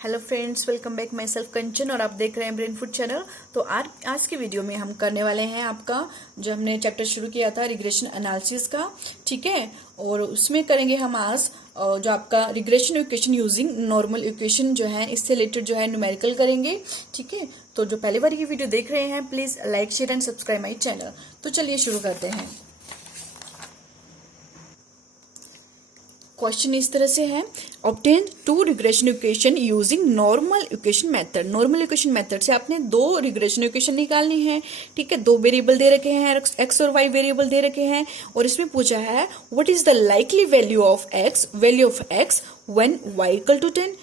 Hello friends, welcome back. My self Kanchan और आप देख रहे हैं ब्रेन फूड चैनल। तो आज की वीडियो में हम करने वाले हैं आपका जो हमने चैप्टर शुरू किया था रिग्रेशन एनालिसिस का, ठीक है। और उसमें करेंगे हम आज जो आपका regression equation using normal equation जो है, इससे रिलेटेड जो है न्यूमेरिकल करेंगे, ठीक है। तो जो पहली बार की वीडियो देख रहे हैं please like share and subscribe my channel. तो चलिए शुरू करते हैं। क्वेश्चन इस तरह से है, obtain to regression equation using normal equation method. Normal equation method से आपने दो रिग्रेशन इक्वेशन निकालनी है, ठीक है। दो वेरिएबल दे रखे हैं, एक्स और वाई वेरिएबल दे रखे हैं, और इसमें पूछा है what is the likely value of x when y equal to 10।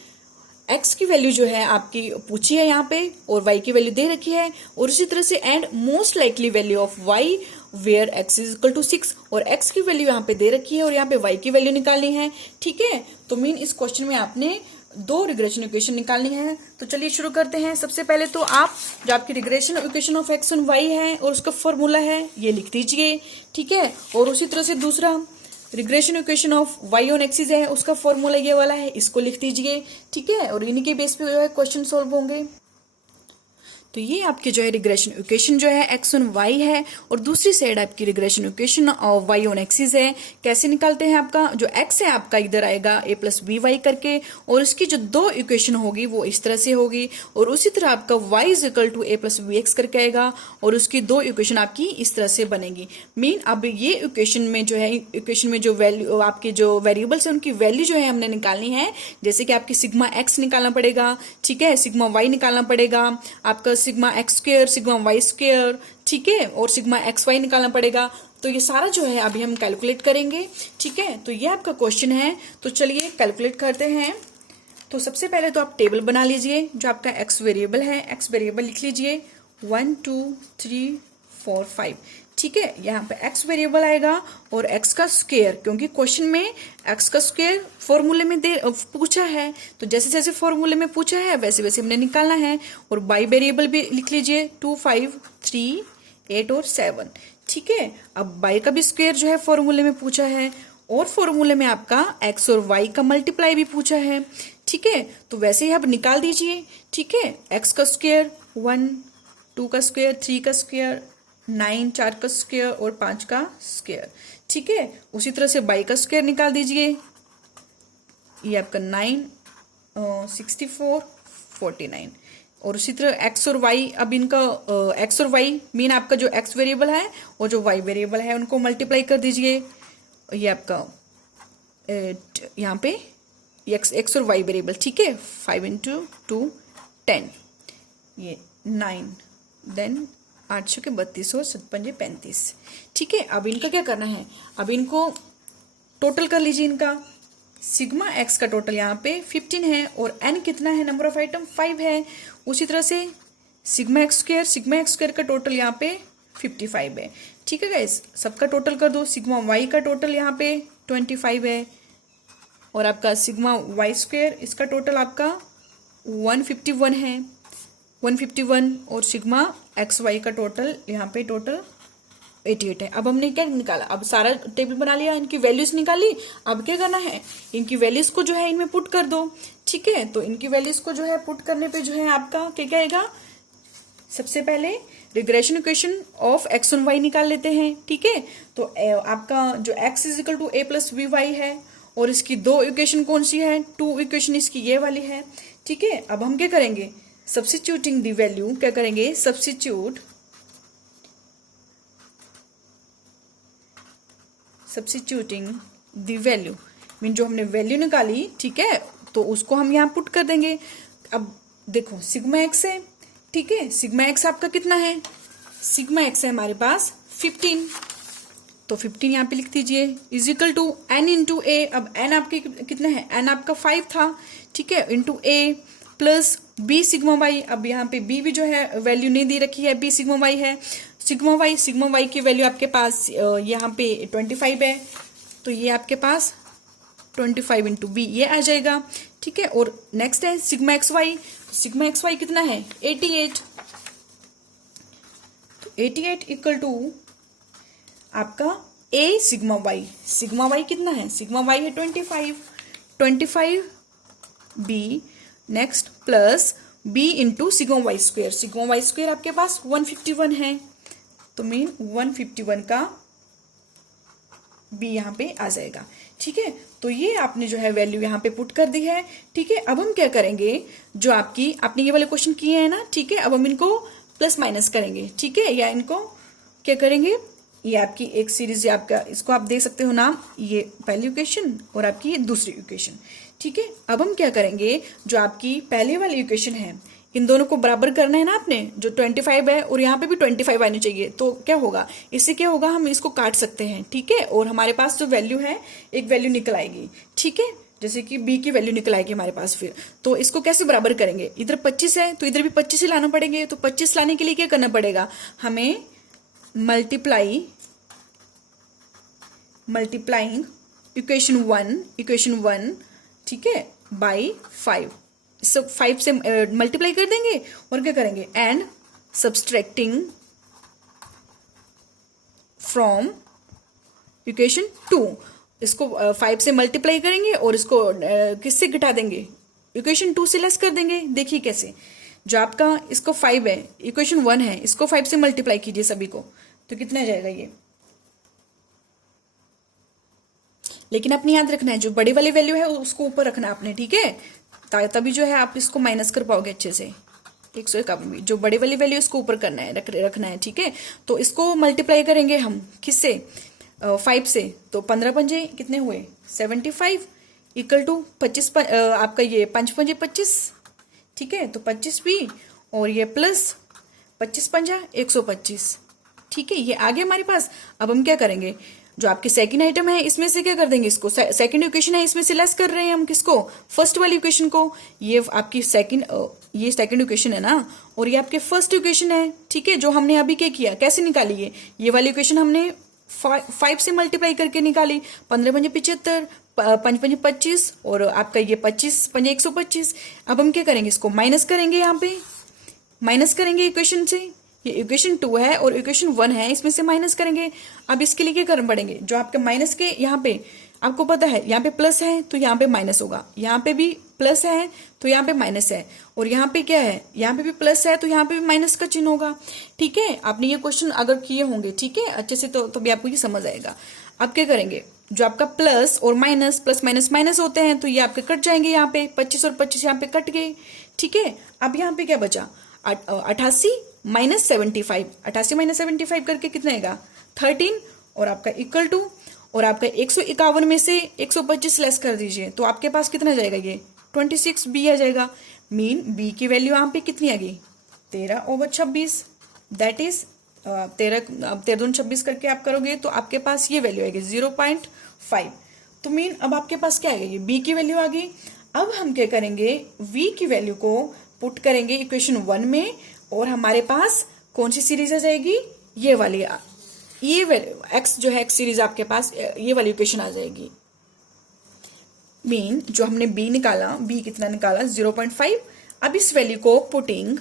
X की वैल्यू जो है आपकी पूछी है यहाँ पे, और वाई की वैल्यू दे रखी है, और इसी तरह से and most likely value of y where x is equal to 6, और एक्स की वैल्यू यहाँ पे दे रखी है और यहाँ पे वाई की वैल्यू निकालनी है, ठीक है। तो मीन इस क्वेश्चन में आपने दो रिग्रेशन इक्वेशन निकालनी है। तो चलिए शुरू करते हैं। सबसे पहले तो आप जो आपकी regression equation of x and y है और उसका फॉर्मूला है ये लिख दीजिए, ठीक है। और उसी तरह से दूसरा regression equation of y on axis है, उसका फॉर्मूला ये वाला है, इसको लिख दीजिए, ठीक है। और इन्हीं के बेस पे जो है क्वेश्चन सॉल्व होंगे। तो ये आपके जो है रिग्रेशन इक्वेशन जो है एक्स ऑन वाई है, और दूसरी साइड आपकी regression equation of y on axis है। कैसे निकालते हैं? आपका जो एक्स है आपका इधर आएगा ए प्लस बी वाई करके, और इसकी जो दो इक्वेशन होगी वो इस तरह से होगी, और उसी तरह आपका y is equal to a plus b x करके आएगा, और उसकी दो इक्वेशन आपकी इस तरह से बनेगी। मीन अब ये इक्वेशन में जो है, इक्वेशन में जो वैल्यू आपके जो वेरिएबल्स है उनकी वैल्यू जो है हमने निकालनी है। जैसे कि आपकी सिग्मा एक्स निकालना पड़ेगा, ठीक है, सिग्मा वाई निकालना पड़ेगा, आपका sigma x square, sigma y square, ठीक है, और सिग्मा एक्स वाई निकालना पड़ेगा। तो ये सारा जो है अभी हम कैलकुलेट करेंगे, ठीक है। तो ये आपका क्वेश्चन है, तो चलिए कैलकुलेट करते हैं। तो सबसे पहले तो आप टेबल बना लीजिए। जो आपका एक्स वेरिएबल है, एक्स वेरिएबल लिख लीजिए 1 2 3 4 5, ठीक है। यहाँ पे एक्स वेरिएबल आएगा और एक्स का स्क्वायर, क्योंकि क्वेश्चन में एक्स का स्क्वायर फॉर्मूले में पूछा है, तो जैसे जैसे फॉर्मूले में पूछा है वैसे वैसे हमने निकालना है। और बाई वेरिएबल भी लिख लीजिए 2 5 3 8 और 7, ठीक है। अब बाई का भी स्क्वायर जो है फॉर्मूले में पूछा है, और फॉर्मूले में आपका एक्स और वाई का मल्टीप्लाई भी पूछा है, ठीक है। तो वैसे ही आप निकाल दीजिए, ठीक है। एक्स का स्क्वायर 1, 2 का स्क्वायर, 3 का स्क्वायर, 9 4 का स्क्वायर और 5 का स्क्वायर, ठीक है। उसी तरह से बाई का स्क्वायर निकाल दीजिए, ये आपका 9 64 49, और उसी तरह एक्स और वाई, अब इनका एक्स और वाई मीन आपका जो एक्स वेरिएबल है और जो वाई वेरिएबल है उनको मल्टीप्लाई कर दीजिए। ये आपका यहाँ पे एक्स और वाई वेरिएबल, ठीक है। 5 × 2 10, ये 9, देन 8 के 32 और 7 पंजे 35, ठीक है। अब इनका क्या करना है? अब इनको टोटल कर लीजिए। इनका सिग्मा एक्स का टोटल यहाँ पे 15 है, और एन कितना है? नंबर ऑफ आइटम 5 है। उसी तरह से सिग्मा एक्स स्क्वायर का टोटल यहाँ पे 55 है, ठीक है गाइस। सबका टोटल कर दो। सिग्मा वाई का टोटल यहाँ पे 25 है, और आपका सिग्मा वाई स्क्वायर इसका टोटल आपका 151 है, 151, और सिग्मा एक्स वाई का टोटल यहाँ पे टोटल 88 है। अब हमने क्या निकाला? अब सारा टेबल बना लिया, इनकी वैल्यूज निकाली। अब क्या करना है? इनकी वैल्यूज को जो है इनमें पुट कर दो, ठीक है। तो इनकी वैल्यूज को जो है पुट करने पे जो है आपका क्या क्या आएगा? सबसे पहले रिग्रेशन इक्वेशन ऑफ एक्स और वाई निकाल लेते हैं, ठीक है। तो आपका जो x is equal to a plus b y है, और इसकी दो इक्वेशन कौन सी है? 2 इक्वेशन इसकी ये वाली है, ठीक है। अब हम क्या करेंगे? सब्स्टिट्यूटिंग दी वैल्यू, क्या करेंगे? सब्स्टिट्यूटिंग दी वैल्यू, मीन जो हमने वैल्यू निकाली, ठीक है, तो उसको हम यहाँ पुट कर देंगे। अब देखो सिग्मा एक्स है, ठीक है। सिग्मा एक्स आपका कितना है? सिग्मा एक्स है हमारे पास 15, तो 15 यहाँ पे लिख दीजिए, is equal to n into a. अब एन आपके कितना है? एन आपका 5 था, ठीक है, इंटू ए प्लस बी सिग्मा वाई। अब यहाँ पे बी भी जो है वैल्यू नहीं दे रखी है, बी सिग्मा वाई है। सिग्मा वाई की वैल्यू आपके पास यहाँ पे 25 है, तो ये आपके पास 25 इंटू बी ये आ जाएगा, ठीक है। और नेक्स्ट है सिग्मा एक्स वाई कितना है? 88, तो 88 इक्वल टू आपका ए सिग्मा वाई कितना है? सिग्मा वाई है 25 b next plus b into sigma y square, sigma y square आपके पास 151 है, तो मीन 151 का बी यहाँ पे आ जाएगा। ठीक है, तो ये आपने जो है वैल्यू यहाँ पे पुट कर दी है। ठीक है, अब हम क्या करेंगे, जो आपने ये वाले क्वेश्चन किए हैं ना, ठीक है, अब हम इनको प्लस माइनस करेंगे। ठीक है, या इनको क्या करेंगे, ये आपकी एक सीरीज, आपका इसको आप दे सकते हो नाम, ये पहली इक्वेशन और आपकी ये दूसरी इक्वेशन। ठीक है, अब हम क्या करेंगे, जो आपकी पहले वाली इक्वेशन है इन दोनों को बराबर करना है ना आपने, जो 25 है और यहाँ पे भी 25 आनी चाहिए, तो क्या होगा, इससे क्या होगा, हम इसको काट सकते हैं। ठीक है, और हमारे पास जो वैल्यू है एक वैल्यू निकल आएगी। ठीक है, जैसे कि बी की वैल्यू निकल आएगी हमारे पास। फिर तो इसको कैसे बराबर करेंगे, इधर 25 है तो इधर भी 25 ही लाना पड़ेंगे। तो 25 लाने के लिए क्या करना पड़ेगा, हमें मल्टीप्लाइंग इक्वेशन वन, ठीक है, बाई 5, इससे 5 से मल्टीप्लाई कर देंगे और क्या करेंगे, एंड सब्सट्रैक्टिंग फ्रॉम इक्वेशन 2, इसको 5 से मल्टीप्लाई करेंगे और इसको किससे घटा देंगे, इक्वेशन 2 से लेस कर देंगे। देखिए कैसे, जो आपका इसको 5 है, इक्वेशन 1 है, इसको 5 से मल्टीप्लाई कीजिए सभी को, तो कितना जाएगा ये। लेकिन आपने याद रखना है, जो बड़ी वाली वैल्यू है उसको ऊपर रखना है आपने। ठीक है, तभी जो है आप इसको माइनस कर पाओगे अच्छे से। 151 भी जो बड़ी वाली वैल्यू इसको ऊपर करना है, रखना है। ठीक है, तो इसको मल्टीप्लाई करेंगे हम किससे, 5 से, तो 15 पंजे कितने हुए, 75 इक्वल टू 25 आपका ये 5 पंजे 25। ठीक है, तो 25 भी और ये प्लस 25 पंजा 125। ठीक है, ये आ गया हमारे पास। अब हम क्या करेंगे, जो आपकी सेकंड आइटम है इसमें से क्या कर देंगे, इसको सेकंड इक्वेशन है इसमें से लेस कर रहे हैं हम किसको, फर्स्ट वाली इक्वेशन को। ये आपकी ये सेकंड इक्वेशन है ना, और ये आपके फर्स्ट इक्वेशन है। ठीक है, जो हमने अभी क्या किया, कैसे निकाली है, ये वाली इक्वेशन हमने 5 से मल्टीप्लाई करके निकाली, 15 पंजे 75, 5 पंजे 25 और आपका ये 25 पंजे 125। अब हम क्या करेंगे, इसको माइनस करेंगे, यहाँ पे माइनस करेंगे इक्वेशन से, ये इक्वेशन 2 है और इक्वेशन 1 है, इसमें से माइनस करेंगे। अब इसके लिए क्या करना पड़ेंगे, जो आपके माइनस के यहाँ पे आपको पता है, यहाँ पे प्लस है तो यहाँ पे माइनस होगा, यहाँ पे भी प्लस है तो यहाँ पे माइनस है, और यहाँ पे क्या है, यहाँ पे भी प्लस है तो यहाँ पे भी माइनस का चिन्ह होगा। ठीक है, आपने ये क्वेश्चन अगर किए होंगे, ठीक है, अच्छे से, तो भी आपको ये समझ आएगा। अब क्या करेंगे, जो आपका प्लस और माइनस, प्लस माइनस माइनस होते हैं, तो ये आपके कट जाएंगे, यहाँ पे 25 और 25 यहाँ पे कट गए। ठीक है, अब यहाँ पे क्या बचा, 88 माइनस 75, 88 माइनस 75 करके कितना आएगा, 13, और आपका इक्वल टू, और आपका 151 में से 125 लेस कर दीजिए, तो आपके पास कितना जाएगा, ये 26 बी आ जाएगा। मीन बी की वैल्यू यहाँ पे कितनी आ गई, 13/26, दैट इज 13×26 करके आप करोगे तो आपके पास ये वैल्यू आएगी 0.5। तो मीन अब आपके पास क्या आएगी, बी की वैल्यू आ गई। अब हम क्या करेंगे, वी की वैल्यू को पुट करेंगे इक्वेशन 1 में, और हमारे पास कौन सी सीरीज आ जाएगी, ये वाली, ये वैल्यू एक्स जो है, एक्स सीरीज आपके पास ये वाली इक्वेशन आ जाएगी। मीन जो हमने बी निकाला, बी कितना निकाला, 0.5। अब इस वैल्यू को पुटिंग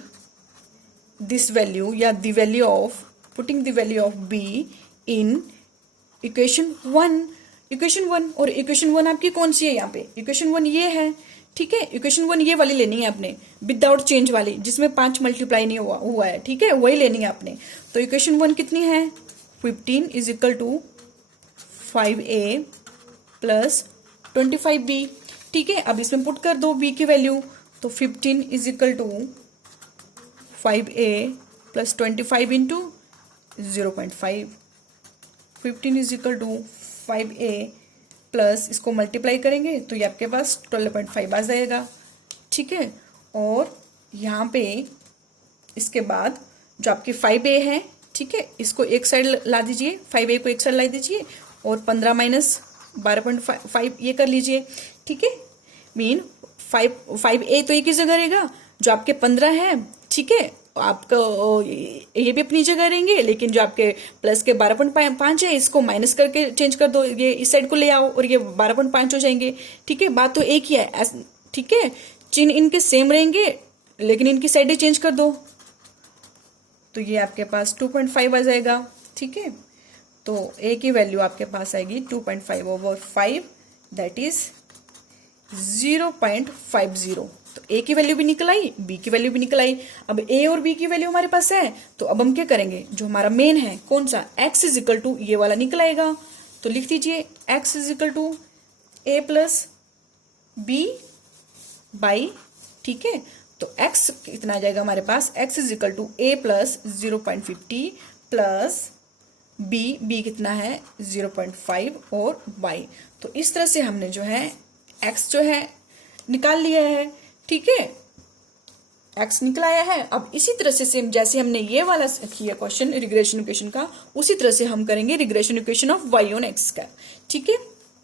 दिस वैल्यू या the value of be in equation 1, और इक्वेशन 1 आपकी कौन सी है, यहाँ पे इक्वेशन 1 ये है। ठीक है, इक्वेशन 1 ये वाली लेनी है आपने, विदाउट चेंज वाली, जिसमें 5 मल्टीप्लाई नहीं हुआ है। ठीक है, वही लेनी है आपने। तो इक्वेशन 1 कितनी है, 15 is equal to 5a plus 25b। ठीक है, अब इसमें पुट कर दो b की वैल्यू, तो 15 is equal to 5a plus 25 into 0.5, 15 is equal to 5a plus, इसको मल्टीप्लाई करेंगे तो ये आपके पास 12.5 आ जाएगा। ठीक है, और यहाँ पे इसके बाद जो आपकी 5a है, ठीक है, इसको एक साइड ला दीजिए, 5a को एक साइड ला दीजिए, और 15 माइनस 12.5 ये कर लीजिए। ठीक है, मीन 5a तो एक ही जगह रहेगा, जो आपके 15 है, ठीक है, आपका ये भी अपनी जगह रहेंगे, लेकिन जो आपके प्लस के 12.5 है, इसको माइनस करके चेंज कर दो, ये इस साइड को ले आओ और ये 12.5 हो जाएंगे। ठीक है, बात तो एक ही है। ठीक है, चिन्ह इनके सेम रहेंगे, लेकिन इनकी साइडें चेंज कर दो, तो ये आपके पास 2.5 आ जाएगा। ठीक है, तो a की वैल्यू आपके पास आएगी 2.5/5, दैट इज 0.50। तो ए की वैल्यू भी निकल आई, बी की वैल्यू भी निकल आई। अब ए और बी की वैल्यू हमारे पास है, तो अब हम क्या करेंगे, जो हमारा मेन है कौन सा, एक्स इज इक्वल टू ये वाला निकल आएगा। तो लिख दीजिए x is equal to a plus b by, ठीक है। तो x कितना आ जाएगा हमारे पास, x is equal to a plus 0.50 plus b कितना है 0.5 और y। तो इस तरह से हमने जो है x जो है निकाल लिया है, ठीक है, x निकल आया है। अब इसी तरह से सेम जैसे हमने ये वाला किया क्वेश्चन रिग्रेशन इक्वेशन का, उसी तरह से हम करेंगे regression equation of y on x का, ठीक है।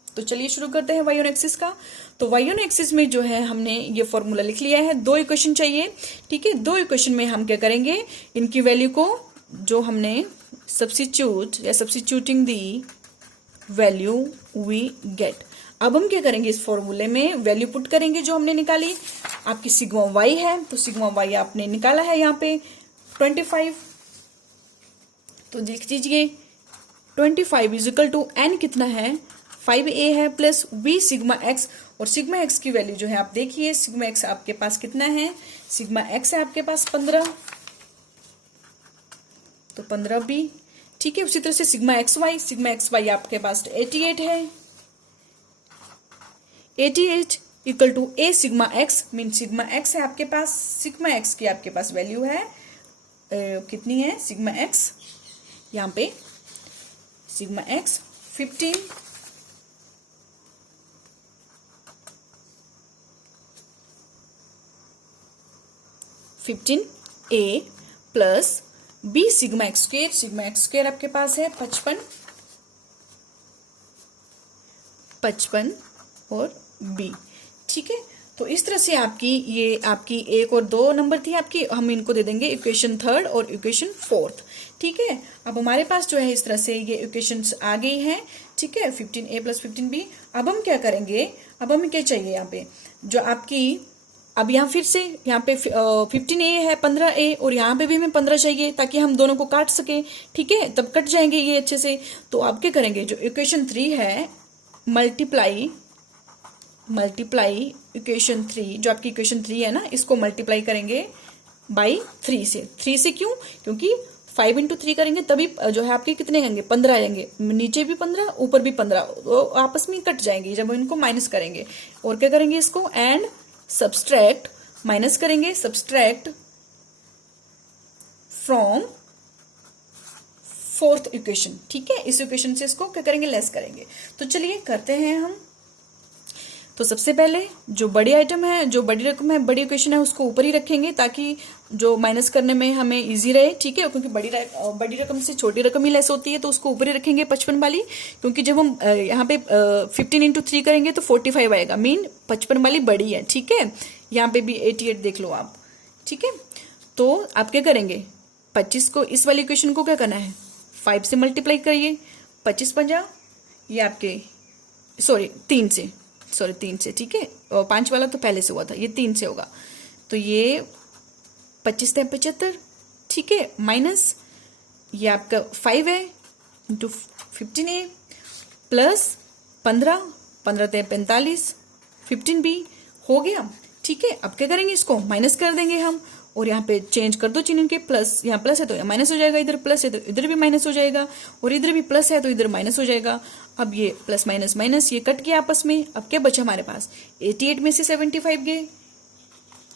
तो चलिए शुरू करते हैं y ऑन एक्सिस का। तो y ऑन एक्सिस में जो है हमने ये फॉर्मूला लिख लिया है, दो इक्वेशन चाहिए, ठीक है। दो इक्वेशन में हम क्या करेंगे, इनकी वैल्यू को जो हमने सब्स्टिट्यूट या substituting the value we get. अब हम क्या करेंगे, इस फॉर्मूले में वैल्यू पुट करेंगे जो हमने निकाली। आपकी सिग्मा y है, तो सिग्मा y आपने निकाला है यहाँ पे 25। तो लिख दीजिए 25 इज इक्वल टू n कितना है 5a है प्लस v सिग्मा x। और सिग्मा x की वैल्यू जो है आप देखिए, सिग्मा x आपके पास कितना है, सिग्मा x है आपके पास 15, तो 15b, ठीक है। उसी तरह से सिग्मा एक्स वाई आपके पास 88 है, 88 equal to a sigma x, mean sigma x है आपके पास, सिग्मा x की आपके पास वैल्यू है कितनी है, सिग्मा x यहाँ पे sigma x 15a plus b sigma x square आपके पास है 55 और b, ठीक है। तो इस तरह से आपकी ये आपकी एक और दो नंबर थी आपकी, हम इनको दे देंगे इक्वेशन थर्ड और इक्वेशन फोर्थ, ठीक है। अब हमारे पास जो है इस तरह से ये इक्वेशंस आ गई हैं, ठीक है, 15a प्लस 15b। अब हम क्या करेंगे, अब हमें क्या चाहिए यहाँ पे, जो आपकी अब यहाँ फिर से यहाँ पे 15a है 15a और यहाँ पे भी हमें 15 चाहिए ताकि हम दोनों को काट सके, ठीक है, तब कट जाएंगे ये अच्छे से। तो आप क्या करेंगे, जो इक्वेशन 3 है मल्टीप्लाई इक्वेशन 3, जो आपकी इक्वेशन 3 है ना, इसको मल्टीप्लाई करेंगे बाई 3 से। 3 से क्यों, क्योंकि 5 इंटू 3 करेंगे तभी जो है आपके कितने आएंगे 15 आएंगे, नीचे भी 15 ऊपर भी 15, तो आपस में कट जाएंगे जब हम इनको माइनस करेंगे। और क्या करेंगे इसको एंड सब्सट्रैक्ट, माइनस करेंगे सब्सट्रैक्ट फ्रॉम फोर्थ इक्वेशन, ठीक है। इस इक्वेशन से इसको क्या करेंगे, लेस करेंगे। तो चलिए करते हैं हम। तो सबसे पहले जो बड़ी आइटम है, जो बड़ी रकम है, बड़ी इक्वेशन है, उसको ऊपर ही रखेंगे ताकि जो माइनस करने में हमें इजी रहे, ठीक है। क्योंकि बड़ी रकम से छोटी रकम ही लेस होती है, तो उसको ऊपर ही रखेंगे 55 वाली। क्योंकि जब हम यहाँ पे 15 इंटू 3 करेंगे तो 45 आएगा, मीन 55 वाली बड़ी है, ठीक है। यहाँ पे भी 88 देख लो आप, ठीक है। तो आप क्या करेंगे, 25 को, इस वाली इक्वेशन को क्या करना है 5 से मल्टीप्लाई करिए, 25 50, ये आपके 3 से, ठीक है। और 5 वाला तो पहले से हुआ था, ये 3 से होगा, तो ये 25 से 75, ठीक है, माइनस ये आपका 5 है इंटू 15a प्लस 15 से 45, 15b हो गया, ठीक है। अब क्या करेंगे, इसको माइनस कर देंगे हम, और यहाँ पे चेंज कर दो चिन्ह के, प्लस यहाँ प्लस है तो यहाँ माइनस हो जाएगा, इधर प्लस है तो इधर भी माइनस हो जाएगा, और इधर भी प्लस है तो इधर माइनस हो जाएगा। अब ये प्लस माइनस माइनस ये कट गया आपस में। अब क्या बचा हमारे पास, 88 में से 75 गए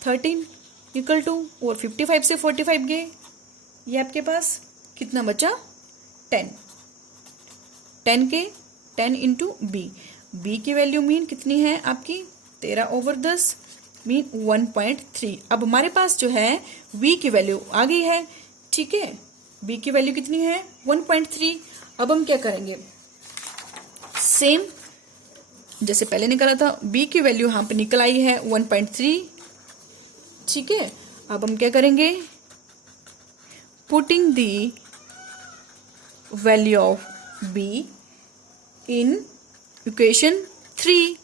13 इक्वल टू, और 55 से 45 गए, ये आपके पास कितना बचा 10 के 10 इंटू बी की वैल्यू मीन कितनी है आपकी 13/10 मीन 1.3। अब हमारे पास जो है v की वैल्यू आ गई है, ठीक है, b की वैल्यू कितनी है 1.3। अब हम क्या करेंगे, सेम जैसे पहले निकाला था, b की वैल्यू यहाँ पे निकल आई है 1.3, ठीक है। अब हम क्या करेंगे, putting the value of b in equation 3।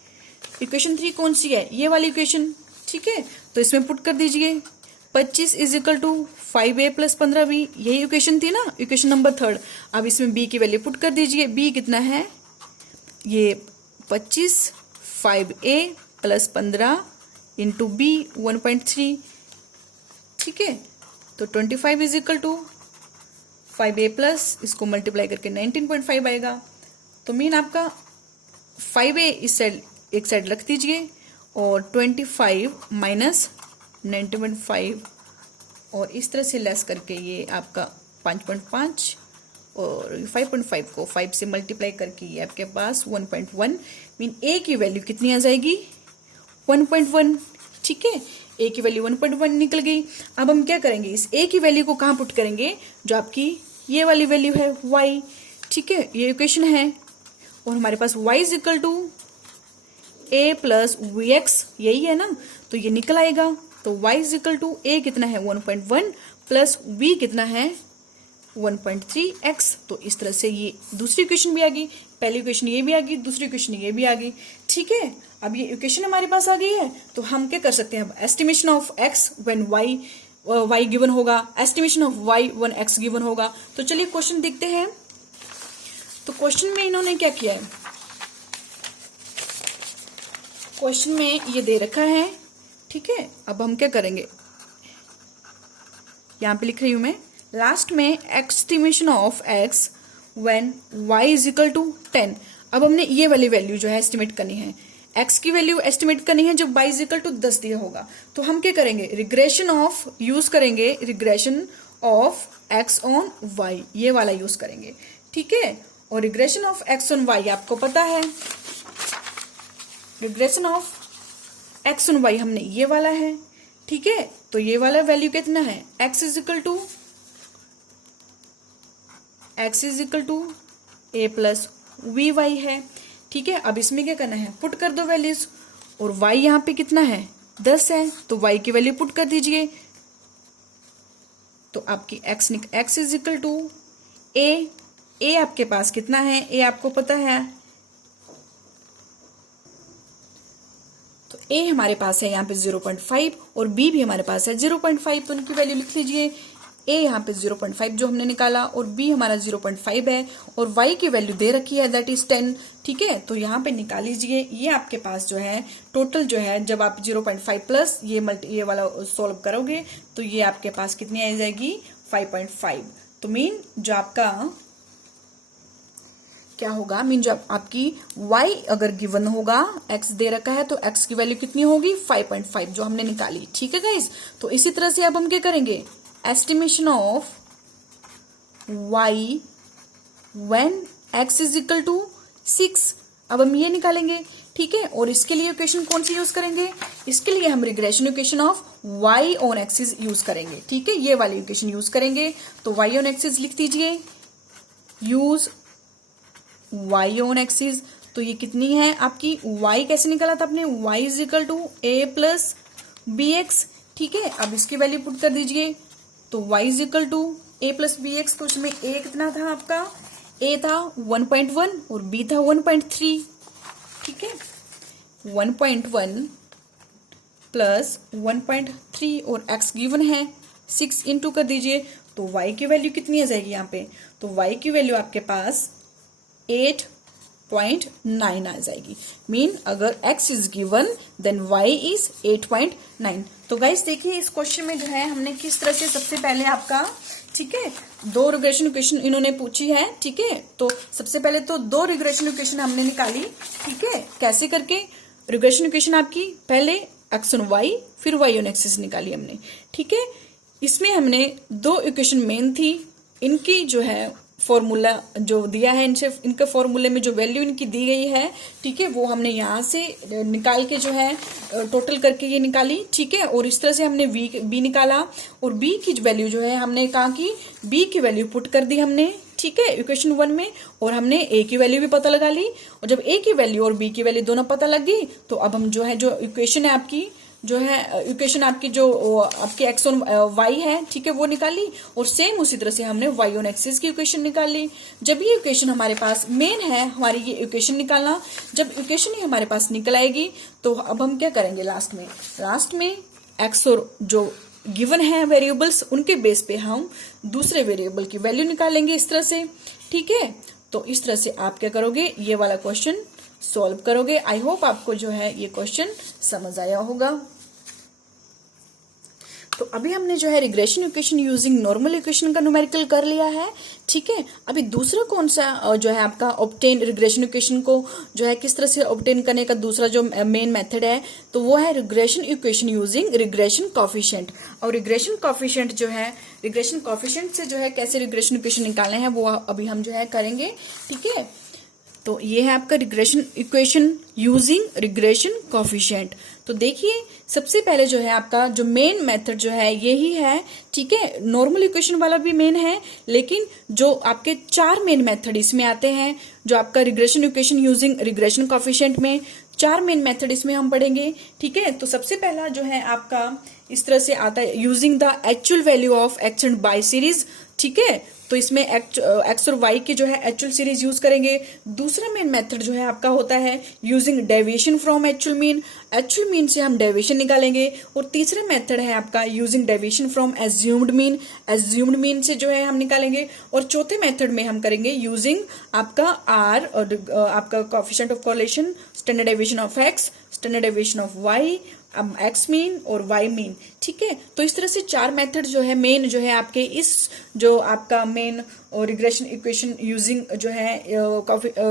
Equation 3 कौन सी है, ये वाली इक्वेशन, ठीक है। तो इसमें पुट कर दीजिए 25 is equal to 5a plus 15b, यही इक्वेशन थी ना, इक्वेशन नंबर 3। अब इसमें b की वैल्यू पुट कर दीजिए, b कितना है, ये 25 5a प्लस 15 इंटू बी 1.3, ठीक है। तो 25 is equal to 5a plus, इसको मल्टीप्लाई करके 19.5 आएगा। तो मीन आपका 5a इस साइड एक साइड रख दीजिए और 25 माइनस 19.5 और इस तरह से लेस करके ये आपका 5.5 और 5.5 को 5 से मल्टीप्लाई करके ये आपके पास 1.1, मीन a की वैल्यू कितनी आ जाएगी 1.1, ठीक है। a की वैल्यू 1.1 निकल गई। अब हम क्या करेंगे, इस a की वैल्यू को कहाँ पुट करेंगे, जो आपकी ये वाली वैल्यू है y, ठीक है, ये इक्वेशन है। और हमारे पास y is equal to a plus b x, यही है ना, तो ये निकल आएगा। तो y is equal to a कितना है 1.1 प्लस v कितना है 1.3x। तो इस तरह से ये दूसरी इक्वेशन भी आ गई, पहली इक्वेशन ये भी आ गई, दूसरी इक्वेशन ये भी आ गई, ठीक है। अब ये इक्वेशन हमारे पास आ गई है, तो हम क्या कर सकते हैं, estimation of x when y given होगा, estimation of y when x given होगा। तो चलिए क्वेश्चन देखते हैं। तो क्वेश्चन में इन्होंने क्या किया है, क्वेश्चन में ये दे रखा है, ठीक है। अब हम क्या करेंगे, यहां पे लिख रही हूं मैं, लास्ट में estimation of x when y is equal to 10। अब हमने ये वाली वैल्यू जो है एस्टिमेट करनी है, x की वैल्यू एस्टिमेट करनी है जब y इज इक्वल टू 10 दिया होगा। तो हम क्या करेंगे, रिग्रेशन ऑफ यूज करेंगे, regression of x on y, ये वाला यूज करेंगे, ठीक है। और regression of x on y आपको पता है, regression of x on y हमने ये वाला है, ठीक है। तो ये वाला वैल्यू कितना है, x is equal to a plus b y है, ठीक है। अब इसमें क्या करना है, पुट कर दो वैल्यूज, और y यहाँ पे कितना है 10 है, तो y की वैल्यू पुट कर दीजिए। तो आपकी x is equal to a आपके पास कितना है, a आपको पता है, तो a हमारे पास है यहाँ पे 0.5 और b भी हमारे पास है 0.5, तो उनकी वैल्यू लिख लीजिए। a यहाँ पे 0.5 जो हमने निकाला और b हमारा 0.5 है और y की वैल्यू दे रखी है दैट इज 10, ठीक है। तो यहाँ पे निकाल लीजिए, ये आपके पास जो है टोटल जो है, जब आप 0.5 प्लस ये वाला सोल्व करोगे तो ये आपके पास कितनी आ जाएगी 5.5। तो मीन जो आपका क्या होगा, मीन जब आपकी y अगर गिवन होगा, x दे रखा है, तो x की वैल्यू कितनी होगी 5.5 जो हमने निकाली, ठीक है गाइस। तो इसी तरह से अब हम क्या करेंगे, estimation of y when x is equal to 6, अब हम ये निकालेंगे, ठीक है। और इसके लिए इक्वेशन कौन सी यूज करेंगे, इसके लिए हम regression equation of y on axis use करेंगे, ठीक है, ये वाली इक्वेशन यूज करेंगे। तो y ऑन एक्सिस लिख दीजिए, यूज y ऑन एक्सिस, तो ये कितनी है आपकी, y कैसे निकाला था आपने, y is equal to a plus b x, ठीक है। अब इसकी वैल्यू पुट कर दीजिए, तो y is equal to a plus b x, तो उसमें a कितना था आपका, a था 1.1 और b था 1.3, ठीक है। 1.1 प्लस 1.3 और x गिवन है 6 इंटू कर दीजिए, तो y की वैल्यू कितनी आ जाएगी यहाँ पे, तो y की वैल्यू आपके पास 8.9 आ जाएगी। मीन अगर x is given then y is 8.9। तो गाइस देखिए इस क्वेश्चन में जो है हमने किस तरह से, सबसे पहले आपका, ठीक है, दो रिग्रेशन इक्वेशन इन्होंने पूछी है, ठीक है। तो सबसे पहले तो दो रिग्रेशन इक्वेशन हमने निकाली, ठीक है, कैसे करके, रिग्रेशन इक्वेशन आपकी पहले x ऑन y फिर y ऑन एक्सिस निकाली हमने, ठीक है। इसमें हमने दो इक्वेशन मेन थी, इनकी जो है फॉर्मूला जो दिया है, इनसे इनके फॉर्मूले में जो वैल्यू इनकी दी गई है, ठीक है, वो हमने यहाँ से निकाल के जो है टोटल करके ये निकाली, ठीक है। और इस तरह से हमने बी निकाला और बी की वैल्यू जो है हमने कहा कि बी की वैल्यू पुट कर दी हमने, ठीक है, इक्वेशन 1 में, और हमने ए की वैल्यू भी पता लगा ली। और जब ए की वैल्यू और बी की वैल्यू दोनों पता लग गई, तो अब हम जो है, जो इक्वेशन है आपकी, जो है इक्वेशन आपकी जो आपकी x ऑन y है, ठीक है, वो निकाली। और सेम उसी तरह से हमने y ऑन एक्सिस की इक्वेशन निकाली। जब ये इक्वेशन हमारे पास मेन है, हमारी ये इक्वेशन निकालना, जब इक्वेशन ही हमारे पास निकल आएगी, तो अब हम क्या करेंगे, लास्ट में x और जो गिवन है वेरिएबल्स, उनके बेस पे हम दूसरे वेरिएबल की वैल्यू निकालेंगे इस तरह से, ठीक है। तो इस तरह से आप क्या करोगे, ये वाला क्वेश्चन सॉल्व करोगे। आई होप आपको जो है ये क्वेश्चन समझ आया होगा। तो अभी हमने जो है regression equation using normal equation का न्यूमेरिकल कर लिया है, ठीक है। अभी दूसरा कौन सा जो है आपका ऑब्टेन रिग्रेशन इक्वेशन को जो है किस तरह से ऑब्टेन करने का दूसरा जो मेन मेथड है, तो वो है regression equation using regression coefficient. और रिग्रेशन कोफिशिएंट जो है, रिग्रेशन कोफिशिएंट से जो है कैसे रिग्रेशन इक्वेशन निकालने हैं वो अभी हम जो है करेंगे, ठीक है। तो ये है आपका regression equation using regression coefficient. तो देखिए सबसे पहले जो है आपका जो मेन मेथड जो है यही है, ठीक है। नॉर्मल इक्वेशन वाला भी मेन है, लेकिन जो आपके 4 मेन मेथड इसमें आते हैं, जो आपका regression equation using regression coefficient में 4 मेन मेथड इसमें हम पढ़ेंगे, ठीक है। तो सबसे पहला जो है आपका इस तरह से आता है using the actual value of x and y series, ठीक है। तो इसमें एक्स और वाई की जो है एक्चुअल सीरीज यूज करेंगे। दूसरा मेन मेथड जो है आपका होता है using deviation from actual mean, actual mean से हम डेविएशन निकालेंगे। और तीसरा मेथड है आपका using deviation from assumed mean, assumed mean से जो है हम निकालेंगे। और चौथे मेथड में हम करेंगे यूजिंग आपका आर और आपका coefficient of correlation, standard deviation of x, standard deviation of y, x mean और वाई मीन, ठीक है। तो इस तरह से 4 मेथड जो है मेन जो है आपके इस जो आपका मेन रिग्रेशन इक्वेशन यूजिंग जो है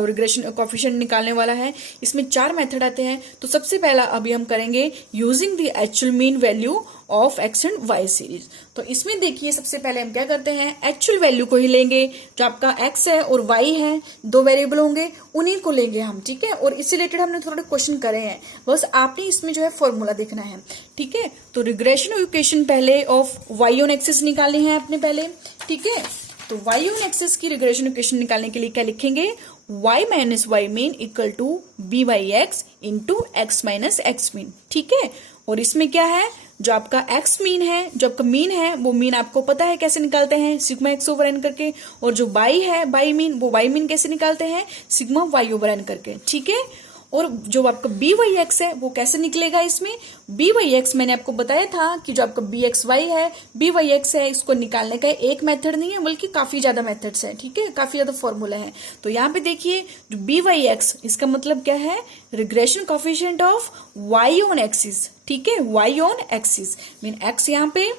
रिग्रेशन कोफिशिएंट निकालने वाला है, इसमें 4 मेथड आते हैं। तो सबसे पहला अभी हम करेंगे using the actual mean value of x and y series. तो इसमें देखिए सबसे पहले हम क्या करते हैं, एक्चुअल वैल्यू को ही लेंगे, जो आपका एक्स है और वाई है, 2 वेरिएबल होंगे, उन्हीं को लेंगे हम, ठीक है। और इससे रिलेटेड हमने थोड़े क्वेश्चन करे हैं, बस आपने इसमें जो है फॉर्मूला देखना है, ठीक है। तो रिग्रेशन इक्वेशन पहले ऑफ वाई ऑन एक्सिस निकालनी है अपने पहले, ठीक है। तो वाई ऑन एक्सिस की रिग्रेशन इक्वेशन निकालने के लिए क्या लिखेंगे, y minus y mean equal to b y x into x minus x mean, ठीक है। और इसमें क्या है, जो आपका एक्स मीन है, जो आपका मीन है, वो मीन आपको पता है कैसे निकालते हैं, सिग्मा एक्स ओवर एन करके। और जो वाई है, वाई मीन, वो वाई मीन कैसे निकालते हैं, सिग्मा वाई ओवर एन करके, ठीक है। और जो आपका बी वाई एक्स है वो कैसे निकलेगा, इसमें बी वाई एक्स मैंने आपको बताया था कि जो आपका बी एक्स वाई है, बी वाई एक्स है, इसको निकालने का एक मेथड नहीं है बल्कि काफी ज्यादा मेथड्स है, ठीक है, काफी ज्यादा फॉर्मूला है। तो यहाँ पे देखिए जो बी वाई एक्स, इसका मतलब क्या है, regression coefficient of y on axis, ठीक है, y on axis mean x यहाँ पे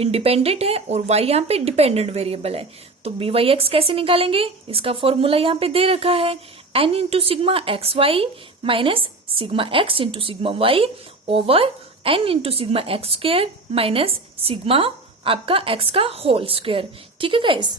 इंडिपेंडेंट है और वाई यहाँ पे डिपेंडेंट वेरिएबल है। तो बी वाई एक्स कैसे निकालेंगे, इसका फॉर्मूला यहाँ पे दे रखा है, n into sigma x y minus sigma x into sigma y over n into sigma x square minus sigma आपका x का होल स्क्वेयर, ठीक है गाइस,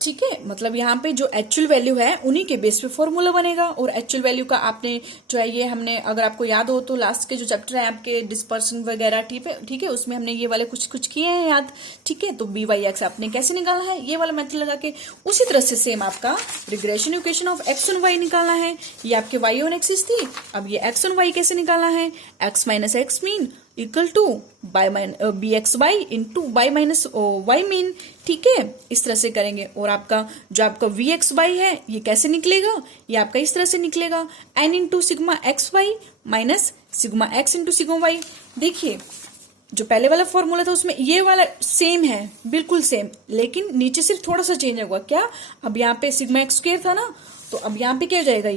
ठीक है। मतलब यहाँ पे जो एक्चुअल वैल्यू है उन्हीं के बेस पे फॉर्मूला बनेगा। और एक्चुअल वैल्यू का आपने जो है ये हमने, अगर आपको याद हो तो लास्ट के जो चैप्टर है आपके डिस्पर्सन वगैरह, ठीक है, उसमें हमने ये वाले कुछ किए हैं याद, ठीक है। तो बी वाई एक्स आपने कैसे निकालना है, ये वाला मेथड लगा के। उसी तरह से सेम आपका regression equation of x on y निकालना है। ये आपके वाई ऑन एक्सिस थी, अब ये एक्स ऑन वाई कैसे निकालना है, x minus x mean equal to b x y into y minus y mean, ठीक है, इस तरह से करेंगे। और आपका जो आपका वी एक्स वाई है ये कैसे निकलेगा, ये आपका इस तरह से निकलेगा, n into sigma x y minus sigma x into sigma y. देखिए जो पहले वाला फॉर्मूला था उसमें ये वाला सेम है, बिल्कुल सेम, लेकिन नीचे सिर्फ थोड़ा सा चेंज होगा। क्या, अब यहाँ पे सिग्मा एक्स स्क्वायर था ना, तो अब यहाँ पे क्या हो जाएगा,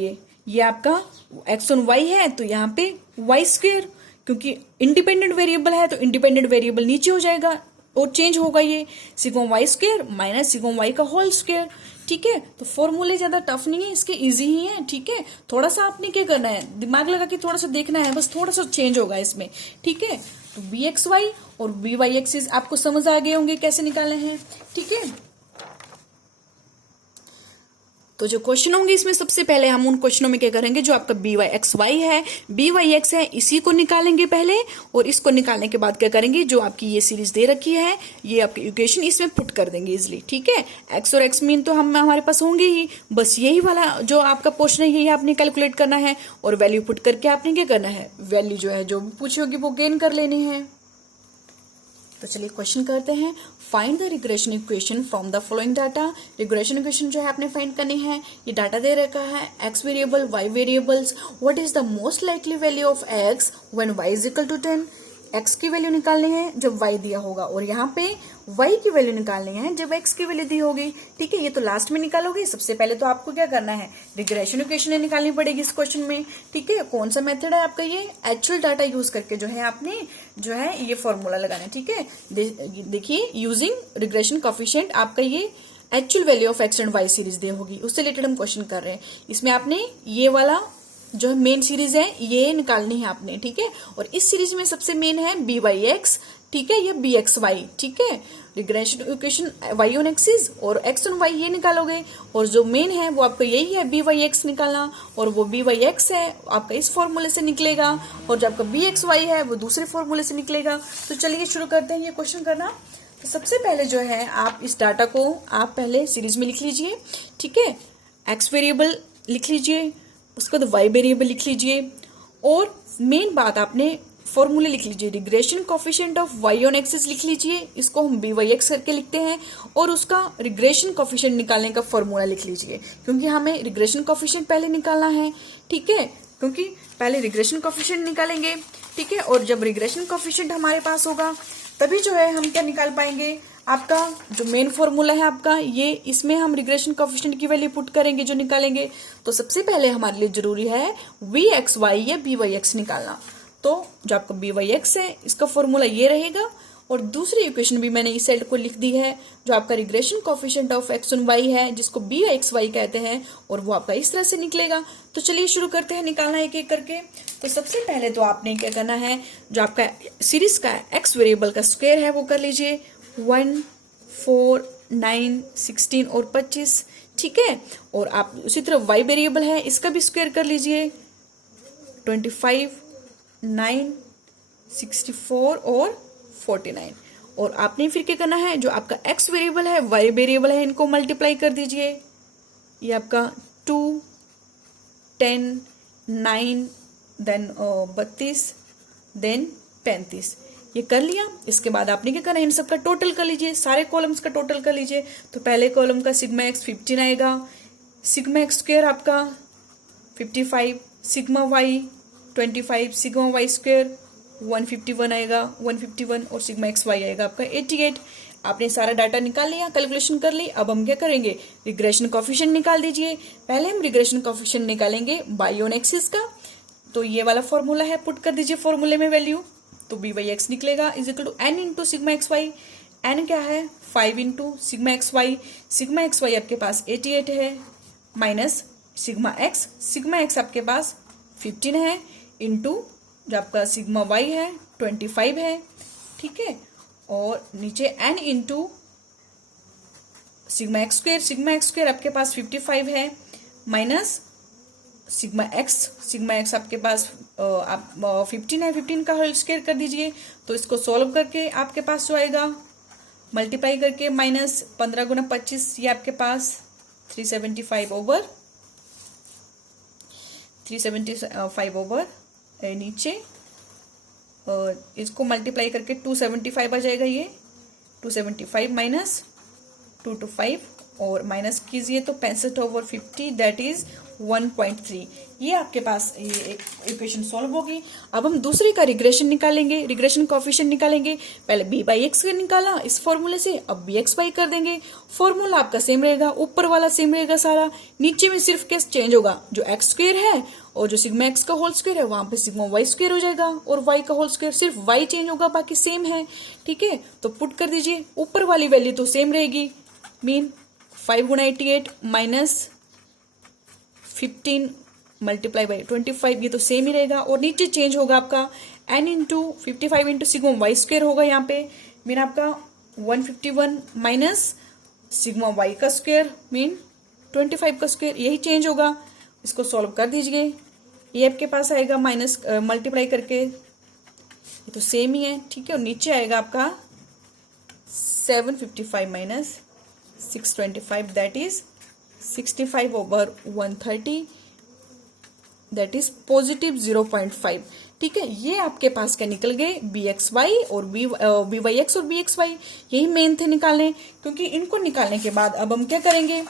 ये आपका एक्स ऑन वाई है, तो यहाँ पे वाई स्क्वायर, क्योंकि इंडिपेंडेंट वेरिएबल है तो इंडिपेंडेंट वेरिएबल नीचे हो जाएगा और चेंज होगा, ये sigma y square minus sigma y का होल स्क्वायर, ठीक है। तो फॉर्मूले ज्यादा टफ नहीं है, इसके इजी ही है, ठीक है। थोड़ा सा आपने क्या करना है, दिमाग लगा के थोड़ा सा देखना है, बस थोड़ा सा चेंज होगा इसमें, ठीक है। तो बी एक्स वाई और बी वाई एक्सिस आपको समझ आ गए होंगे कैसे निकालने हैं, ठीक है। तो जो क्वेश्चन होंगे इसमें सबसे पहले हम उन क्वेश्चनों में क्या करेंगे, जो आपका बी वाई एक्स वाई है, बी वाई एक्स है, इसी को निकालेंगे पहले। और इसको निकालने के बाद क्या करेंगे, जो आपकी ये सीरीज दे रखी है, ये आपकी इक्वेशन इसमें पुट कर देंगे इजिली, ठीक है। एक्स और एक्स मीन तो हमारे पास होंगे ही, बस यही वाला जो आपका पोर्शन है यही आपने कैलकुलेट करना है। और वैल्यू पुट करके आपने क्या करना है, वैल्यू जो है जो भी पूछी होगी वो गेन कर लेनी है। तो चलिए क्वेश्चन करते हैं, find the regression equation from the following data. Regression equation जो है आपने फाइंड करनी है, ये डाटा दे रखा है, x variable, y variables, what is the most likely value of x when y is equal to 10, x की वैल्यू निकालनी है जब y दिया होगा, और यहाँ पे y की वैल्यू निकालनी है जब x की वैल्यू दी होगी। ठीक है, ये तो लास्ट में निकालोगे। सबसे पहले तो आपको क्या करना है, रिग्रेशन इक्वेशन निकालनी पड़ेगी इस क्वेश्चन में। ठीक है, कौन सा मेथड है आपका, ये एक्चुअल डाटा यूज करके जो है आपने जो है ये फॉर्मूला लगाना है। ठीक है, देखिए यूजिंग रिग्रेशन कोफिशिएंट आपका ये actual value of x and y series दी होगी, उससे रिलेटेड हम क्वेश्चन कर रहे हैं। इसमें आपने ये वाला जो है मेन सीरीज है ये निकालनी है आपने। ठीक है, और इस सीरीज में सबसे मेन है बी वाई एक्स, ठीक है, या बी एक्स वाई। ठीक है, regression equation y on axis और एक्स ऑन वाई ये निकालोगे, और जो मेन है वो आपका यही है बी वाई एक्स निकालना, और वो बी वाई एक्स है आपका इस फॉर्मूले से निकलेगा, और जो आपका बी एक्स वाई है वो दूसरे फॉर्मूले से निकलेगा। तो चलिए शुरू करते हैं ये क्वेश्चन करना। तो सबसे पहले जो है आप इस डाटा को आप पहले सीरीज में लिख लीजिए। ठीक है, एक्स वेरिएबल लिख लीजिए, उसके बाद वाई वेरिएबल लिख लीजिए, और मेन बात आपने फॉर्मूले लिख लीजिए। Regression coefficient of y on axis लिख लीजिए, इसको हम बी वाई एक्स करके लिखते हैं, और उसका रिग्रेशन कोफिशिएंट निकालने का फॉर्मूला लिख लीजिए, क्योंकि हमें रिग्रेशन कोफिशिएंट पहले निकालना है। ठीक है, क्योंकि पहले रिग्रेशन कोफिशिएंट निकालेंगे। ठीक है, और जब रिग्रेशन कोफिशिएंट हमारे पास होगा तभी जो है हम क्या निकाल पाएंगे, आपका जो मेन फॉर्मूला है आपका ये, इसमें हम रिग्रेशन कोफिशिएंट की वैल्यू पुट करेंगे जो निकालेंगे। तो सबसे पहले हमारे लिए जरूरी है वी एक्स वाई या बी वाई एक्स निकालना। तो जो आपका बी वाई एक्स है इसका फॉर्मूला ये रहेगा, और दूसरी इक्वेशन भी मैंने इस साइड को लिख दी है, जो आपका regression coefficient of x on y है जिसको बी एक्स वाई कहते हैं, और वो आपका इस तरह से निकलेगा। तो चलिए शुरू करते हैं निकालना एक एक करके। तो सबसे पहले तो आपने क्या करना है, जो आपका सीरीज का एक्स वेरिएबल का स्क्वायर है वो कर लीजिए 1, 4, 9, 16 और 25। ठीक है, और आप उसी तरह वाई वेरिएबल है इसका भी स्क्वायर कर लीजिए 25, 9, 64 और 49। और आपने फिर क्या करना है, जो आपका एक्स वेरिएबल है वाई वेरिएबल है इनको मल्टीप्लाई कर दीजिए। ये आपका 2, 10, 9, देन 32, देन 35। ये कर लिया। इसके बाद आपने क्या करना है, इन सबका टोटल कर लीजिए, सारे कॉलम्स का टोटल कर लीजिए। तो पहले कॉलम का सिग्मा एक्स 15 आएगा, सिग्मा एक्स स्क्वायर आपका 55, sigma y 25, sigma y square 151 आएगा 151, और सिग्मा एक्स वाई आएगा आपका 88। आपने सारा डाटा निकाल लिया, कैलकुलेशन कर ली। अब हम क्या करेंगे, रिग्रेशन कोफिशिएंट निकाल दीजिए। पहले हम रिग्रेशन कोफिशिएंट निकालेंगे वाई ऑन एक्सिस का, तो ये वाला फॉर्मूला है, पुट कर दीजिए फॉर्मूले में वैल्यू। तो बी वाई एक्स निकलेगा is equal to n into sigma x y. N क्या है 5 into sigma x y. Sigma x y आपके पास 88 है, माइनस सिग्मा एक्स आपके पास 15 है, इंटू जो आपका सिग्मा वाई है 25 है। ठीक है, और नीचे n into sigma x square आपके पास 55 है, माइनस सिग्मा एक्स आपके पास आप 15 है, 15 का होल स्क्वायर कर दीजिए। तो इसको सॉल्व करके आपके पास जो आएगा मल्टीप्लाई करके माइनस 15 गुना 25, ये आपके पास 375 ओवर नीचे, इसको मल्टीप्लाई करके 275 आ जाएगा। ये 275 माइनस 225 और माइनस कीजिए तो 65 ओवर 50 दैट इज 1.3। ये आपके पास ये एक इक्वेशन सॉल्व होगी। अब हम दूसरे का रिग्रेशन निकालेंगे, रिग्रेशन कोफिशिएंट निकालेंगे। पहले बी बाई एक्स का निकाला इस फॉर्मूले से, अब बी एक्स बाई कर देंगे। फॉर्मूला आपका सेम रहेगा, ऊपर वाला सेम रहेगा सारा, नीचे में सिर्फ क्या चेंज होगा, जो एक्स स्क्वायर है और जो सिग्मा एक्स का होल स्क्वायर है वहां पे सिग्मा वाई स्क्वायर हो जाएगा, और वाई का होल स्क्वायर, सिर्फ वाई चेंज होगा बाकी सेम है। ठीक है, तो पुट कर दीजिए, ऊपर वाली वैल्यू तो सेम रहेगी, mean 5 Guna 88 minus 15 multiply by 25, ये तो सेम ही रहेगा। और नीचे चेंज होगा आपका n into 55 into sigma y square होगा यहाँ पे, मीन आपका 151 माइनस सिग्मा वाई का स्क्वायर मीन 25 का स्क्वायर, यही चेंज होगा। इसको सॉल्व कर दीजिए, ये आपके पास आएगा माइनस मल्टीप्लाई करके, ये तो सेम ही है। ठीक है, और नीचे आएगा आपका 755 minus 625 that is 65 over 130 that is positive 0.5। ठीक है, ये आपके पास क्या निकल गए, बी एक्स वाई और बी वाई एक्स और बी एक्स वाई, यही मेन थे निकालने। क्योंकि इनको निकालने के बाद अब हम क्या करेंगे,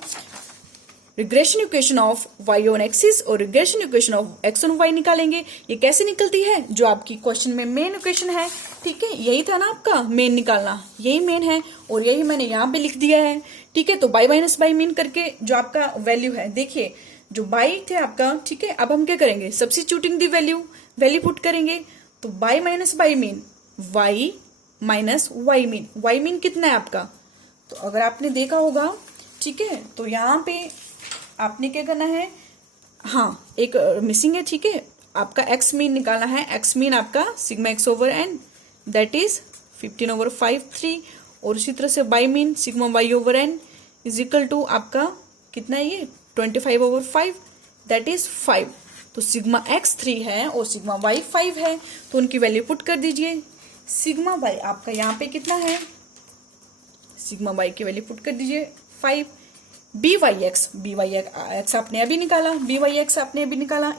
regression equation of y on axis और regression equation of x on y निकालेंगे। ये कैसे निकलती है, जो आपकी क्वेश्चन में मेन इक्वेशन है, ठीक है, यही था ना आपका मेन निकालना, यही मेन है और यही मैंने यहाँ पे लिख दिया है, ठीक है। तो बाई माइनस बाई मीन करके जो आपका वैल्यू है, देखिए जो बाई थे आपका, ठीक है, अब हम क्या करेंगे, सब्स्टिट्यूटिंग दी वैल्यू पुट करेंगे। तो y minus y mean y minus y mean कितना है आपका, तो अगर आपने देखा होगा, ठीक है, तो यहाँ पे आपने क्या करना है, हाँ एक मिसिंग है, ठीक है, आपका एक्स मीन निकालना है। एक्स मीन आपका sigma x over n that is 15/5 और इसी तरह से y mean sigma y over n is equal to आपका कितना है ये 25/5 दैट इज 5। तो सिग्मा एक्स 3 है और सिग्मा वाई 5 है, तो उनकी वैल्यू पुट कर दीजिए। सिग्मा वाई आपका यहाँ पे कितना है, सिग्मा वाई की वैल्यू पुट कर दीजिए 5। बी वाई एक्स आपने अभी निकाला,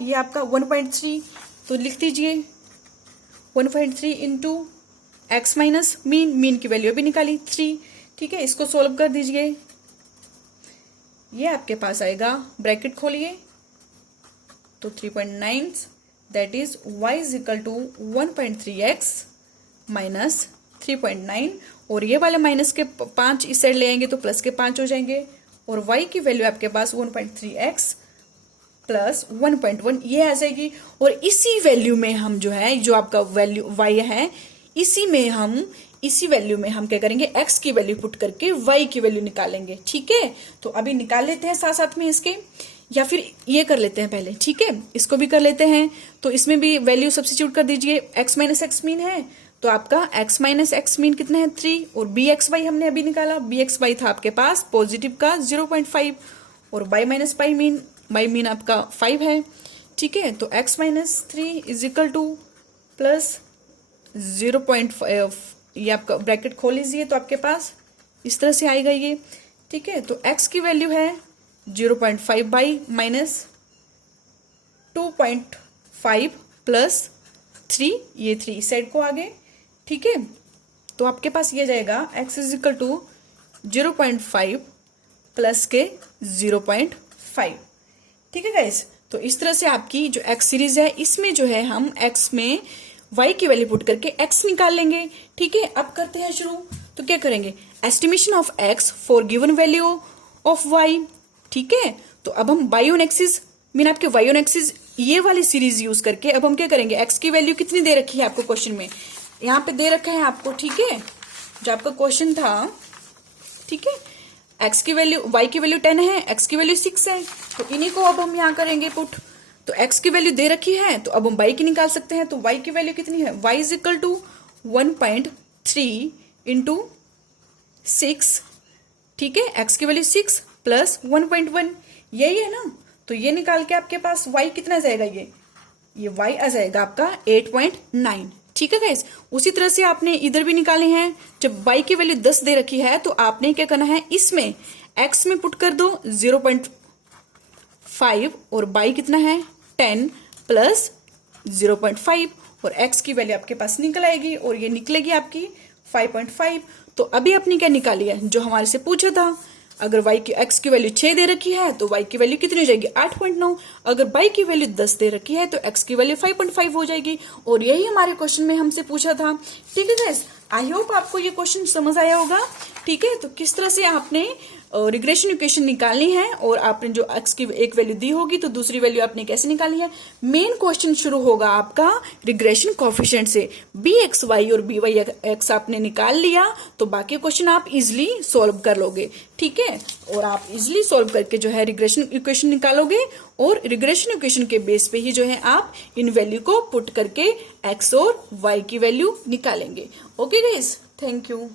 ये आपका 1.3, तो लिख दीजिए 1.3 इंटू एक्स माइनस मीन की वैल्यू अभी निकाली 3, ठीक है। इसको सोल्व कर दीजिए, ये आपके पास आएगा, ब्रैकेट खोलिए, तो 3.9 that is y is equal to 1.3x minus 3.9 और ये वाले माइनस के 5 इस साइड ले आएंगे तो प्लस के 5 हो जाएंगे और y की वैल्यू आपके पास 1.3x प्लस 1.1 ये आ जाएगी। और इसी वैल्यू में हम जो है, जो आपका वैल्यू y है, इसी वैल्यू में हम क्या करेंगे, x की वैल्यू पुट करके y की वैल्यू निकालेंगे, ठीक है। तो अभी निकाल लेते हैं साथ साथ में इसके, या फिर ये कर लेते हैं पहले, ठीक है, इसको भी कर लेते हैं। तो इसमें भी वैल्यू सब्स्टिट्यूट कर दीजिए, x माइनस एक्स मीन है तो आपका x माइनस एक्स मीन कितना है 3 और बी एक्स वाई हमने अभी निकाला, बी एक्स वाई था आपके पास पॉजिटिव का 0.5 और बाई माइनस बाई मीन आपका 5 है, ठीक है। तो x minus 3 is equal two plus 0.5, ये आपका ब्रैकेट खोल लीजिए, तो आपके पास इस तरह से आएगा ये, ठीक है। तो x की वैल्यू है 0.5 बाई माइनस 2.5 प्लस 3, ये 3 इस साइड को आगे, ठीक है। तो आपके पास ये जाएगा x is equal to 0.5 plus के 0.5, ठीक है गाइस। तो इस तरह से आपकी जो x सीरीज है, इसमें जो है हम x में y की वैल्यू पुट करके x निकाल लेंगे, ठीक है। अब करते हैं शुरू, तो क्या करेंगे, estimation of x for given value of y, ठीक है। तो अब हम y ऑन एक्सिस मीन आपके y ऑन एक्सिस ये वाली सीरीज यूज करके अब हम क्या करेंगे, x की वैल्यू कितनी दे रखी है आपको क्वेश्चन में, यहाँ पे दे रखा है आपको, ठीक है, जो आपका क्वेश्चन था, ठीक है। x की वैल्यू, y की वैल्यू 10 है, x की वैल्यू 6 है, तो इन्हीं को अब हम यहाँ करेंगे पुट। तो x की वैल्यू दे रखी है तो अब हम y की निकाल सकते हैं। तो y की वैल्यू कितनी है, y is equal to 1.3 into 6, ठीक है, x की वैल्यू 6 प्लस 1.1 यही है ना। तो ये निकाल के आपके पास y कितना जाएगा, ये y आ जाएगा आपका 8.9, ठीक है गाइस। उसी तरह से आपने इधर भी निकालनी है, जब y की वैल्यू 10 दे रखी है तो आपने क्या करना है, इसमें x में पुट कर दो 0.5 और y कितना है 10 प्लस 0.5 और x की वैल्यू आपके पास निकल आएगी और ये निकलेगी आपकी 5.5। तो अभी आपने क्या निकाली है, जो हमारे से पूछा था, अगर y की x की वैल्यू 6 दे रखी है तो y की वैल्यू कितनी हो जाएगी 8.9, अगर y की वैल्यू 10 दे रखी है तो x की वैल्यू 5.5 हो जाएगी। और यही हमारे क्वेश्चन में हमसे पूछा था, ठीक है गाइस। आई होप आपको ये क्वेश्चन समझ आया होगा, ठीक है। तो किस तरह से आपने रिग्रेशन इक्वेशन निकालनी है और आपने जो x की एक वैल्यू दी होगी तो दूसरी वैल्यू आपने कैसे निकालनी है। मेन क्वेश्चन शुरू होगा आपका रिग्रेशन कोएफिशिएंट से, बी एक्स वाई और बी वाई एक्स आपने निकाल लिया तो बाकी क्वेश्चन आप इजिली सॉल्व कर लोगे, ठीक है। और आप इजिली सॉल्व करके जो है रिग्रेशन इक्वेशन निकालोगे और रिग्रेशन इक्वेशन के बेस पे ही जो है आप इन वैल्यू को पुट करके x और y की वैल्यू निकालेंगे। Okay guys, thank you.